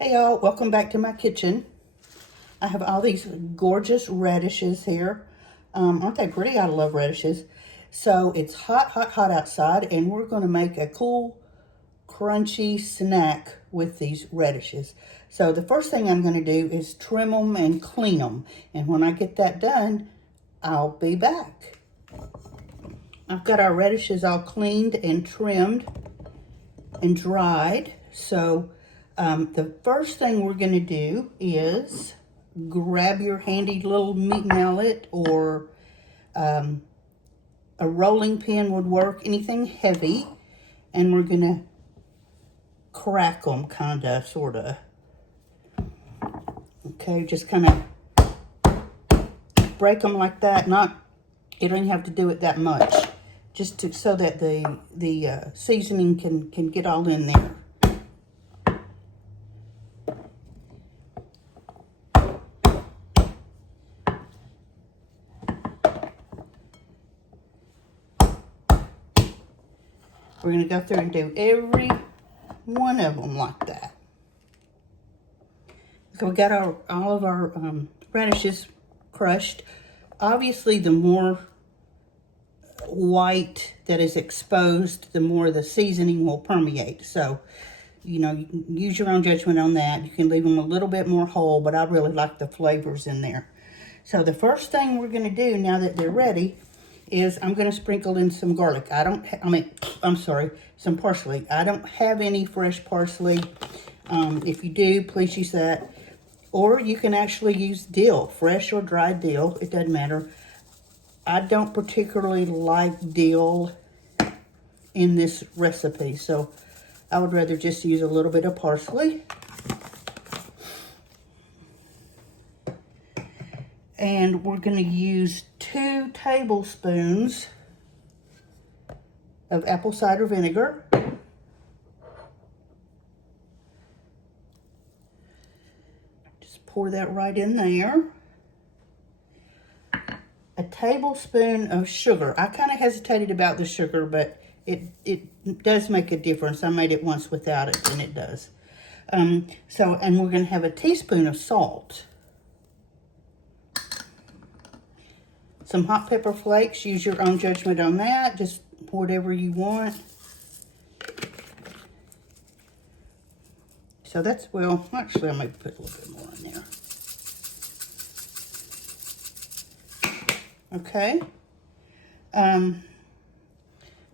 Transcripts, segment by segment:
Hey y'all, welcome back to my kitchen. I have all these gorgeous radishes here. Aren't they pretty? I love radishes. So it's hot, hot, hot outside, and we're going to make a cool, crunchy snack with these radishes. So the first thing I'm going to do is trim them and clean them. And when I get that done, I'll be back. I've got our radishes all cleaned and trimmed and dried. So the first thing we're going to do is grab your handy little meat mallet, or a rolling pin would work, anything heavy, and we're going to crack them, kind of, sort of. Okay, just kind of break them like that. You don't have to do it that much, just so that the seasoning can get all in there. We're going to go through and do every one of them like that. So we got all of our radishes crushed. Obviously, the more white that is exposed, the more the seasoning will permeate. So, you know, you can use your own judgment on that. You can leave them a little bit more whole, but I really like the flavors in there. So the first thing we're going to do now that they're ready is I'm going to sprinkle in some garlic. Some parsley. I don't have any fresh parsley. If you do, please use that. Or you can actually use dill, fresh or dried dill. It doesn't matter. I don't particularly like dill in this recipe, so I would rather just use a little bit of parsley. And we're going to use 2 tablespoons of apple cider vinegar. Just pour that right in there. A tablespoon of sugar. I kind of hesitated about the sugar, but it does make a difference. I made it once without it, and it does. And we're going to have a teaspoon of salt. Some hot pepper flakes. Use your own judgment on that. Just whatever you want. So that's, well, actually I might put a little bit more in there. Okay.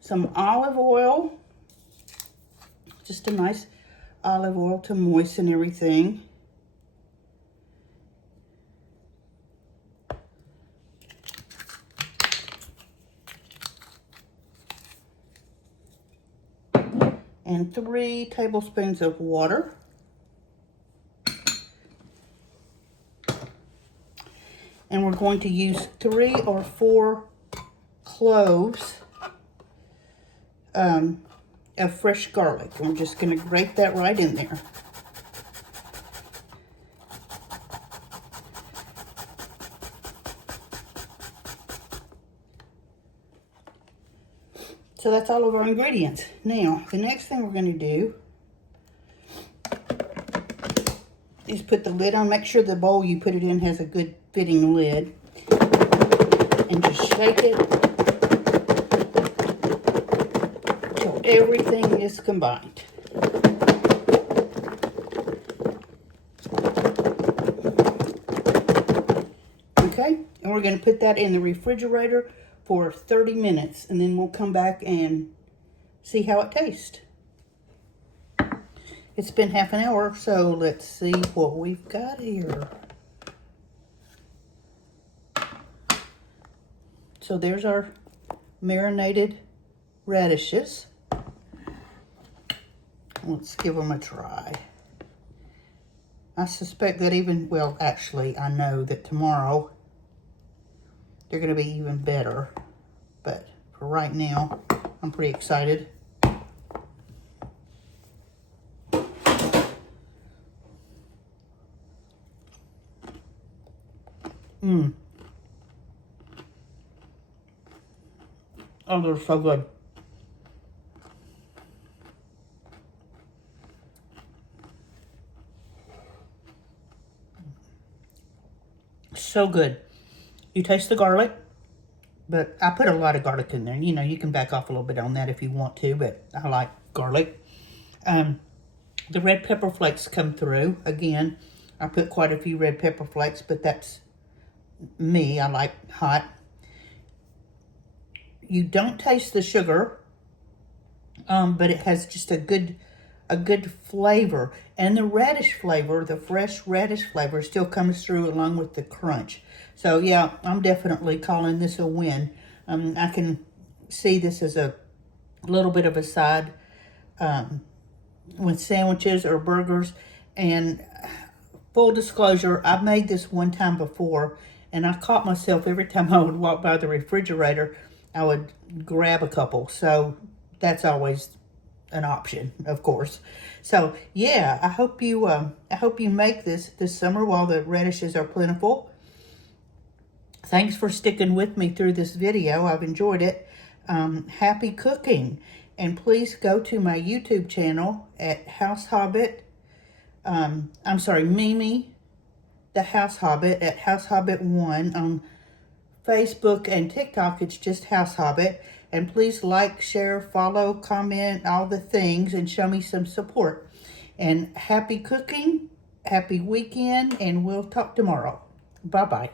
Some olive oil. Just a nice olive oil to moisten everything. And 3 tablespoons of water. And we're going to use 3 or 4 cloves of fresh garlic. I'm just going to grate that right in there. So that's all of our ingredients. Now, the next thing we're going to do is put the lid on. Make sure the bowl you put it in has a good fitting lid. And just shake it until everything is combined. Okay, and we're going to put that in the refrigerator for 30 minutes, and then we'll come back and see how it tastes. It's been half an hour, so let's see what we've got here. So there's our marinated radishes. Let's give them a try. I suspect that I know that tomorrow they're going to be even better. But for right now, I'm pretty excited. Oh, they're so good. So good. You taste the garlic, but I put a lot of garlic in there. You know, you can back off a little bit on that if you want to, but I like garlic. The red pepper flakes come through. Again, I put quite a few red pepper flakes, but that's me. I like hot. You don't taste the sugar, but it has just a good flavor. And the radish flavor, the fresh radish flavor, still comes through along with the crunch. So yeah, I'm definitely calling this a win. I can see this as a little bit of a side with sandwiches or burgers. And full disclosure, I've made this one time before, and I caught myself every time I would walk by the refrigerator, I would grab a couple. So that's always an option, of course. So yeah, I hope you make this summer while the radishes are plentiful. Thanks for sticking with me through this video. I've enjoyed it. Happy cooking. And please go to my YouTube channel at House Hobbit. I'm sorry, Mimi, the House Hobbit, at House Hobbit 1 on Facebook and TikTok. It's just House Hobbit. And please like, share, follow, comment, all the things, and show me some support. And happy cooking, happy weekend, and we'll talk tomorrow. Bye-bye.